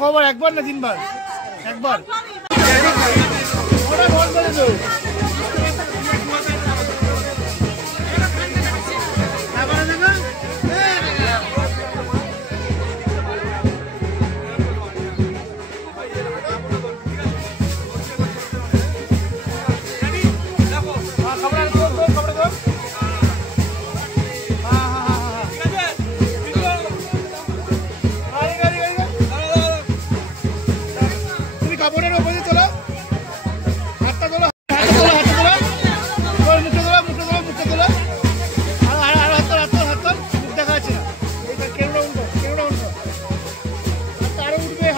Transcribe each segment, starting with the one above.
কবার একবার না তিনবার একবার ওটা বন্ধ করে দাও কাপড়ের উপরে চলো হাতটা তোলো হাতটা তোলো হাতটা তোলো মুখটা তোলো মুখটা তোলো আর হাত তোল মুখ দেখা যাচ্ছে না এইটা কেউটা উঠবো হাত আরো উঠবে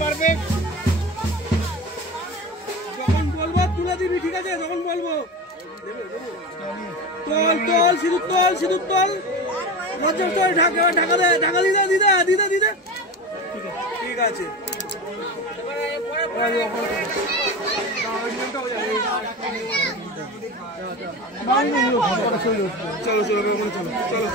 পারফেক্ট ঠিক আছে যখন বলবো তোল সিঁদুর তোল লজ্জার ঢাকা দিদা ঠিক আছে চলো